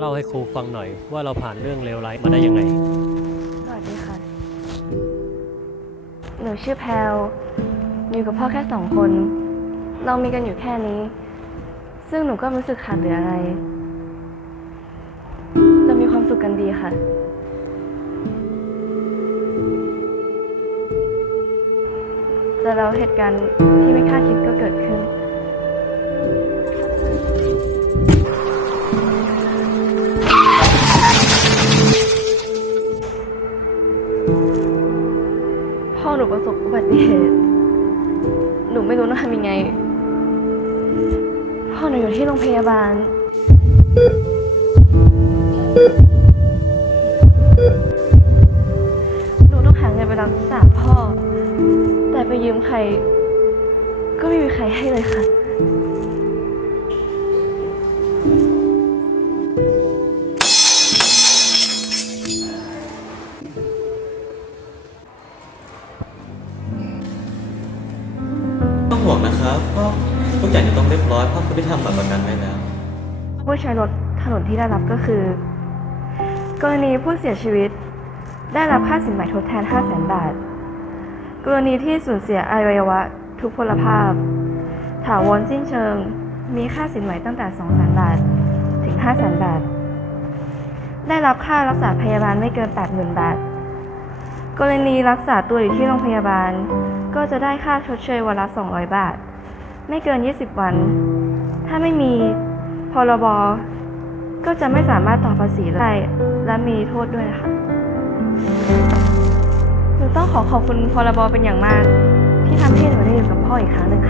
เล่าให้ครูฟังหน่อยว่าเราผ่านเรื่องเลวร้ายมาได้ยังไง สวัสดีค่ะ หนูชื่อแพลวอยู่กับพ่อแค่สองคน เรามีกันอยู่แค่นี้ ซึ่งหนูก็รู้สึกขาดเหลืออะไร เรามีความสุขกันดีค่ะ แต่แล้วเหตุการณ์ที่ไม่คาดคิดก็เกิดขึ้น พ่อหนูประสบอุบัติเหตุ หนูไม่รู้จะทำยังไง พ่อหนูอยู่ที่โรงพยาบาล หนูต้องหาเงินไปรักษาพ่อ แต่ไปยืมใคร ก็ไม่มีใครให้เลยค่ะ งนะครับเพราะทุกอย่างจะต้องเรียบร้อยเพราะคุณได้ทำบัตรประกันไว้แล้ว ผู้ใช้รถถนนที่ได้รับก็คือ กรณีผู้เสียชีวิต ได้รับค่าสินไหมทดแทน 5 0 0 0 0 0บาท กรณีที่สูญเสียอวัยวะ ทุพพลภาพ ถาวรสิ้นเชิง มีค่าสินไหมตั้งแต่ 2 0 0 0 0 0บาท ถึง 5 0 0 0 0 0บาท ได้รับค่ารักษาพยาบาลไม่เกิน 80,000 บาท กรณีรักษาตัวอยู่ที่โรงพยาบาล ก็จะได้ค่าชดเชยวันละ 200 บาท ไม่เกิน 20 วัน ถ้าไม่มีพรบก็จะไม่สามารถต่อภาษีได้ และมีโทษด้วยนะคะหนูต้องขอขอบคุณพรบเป็นอย่างมาก ที่ทำให้หนูได้อยู่กับพ่ออีกครั้งหนึ่งค่ะ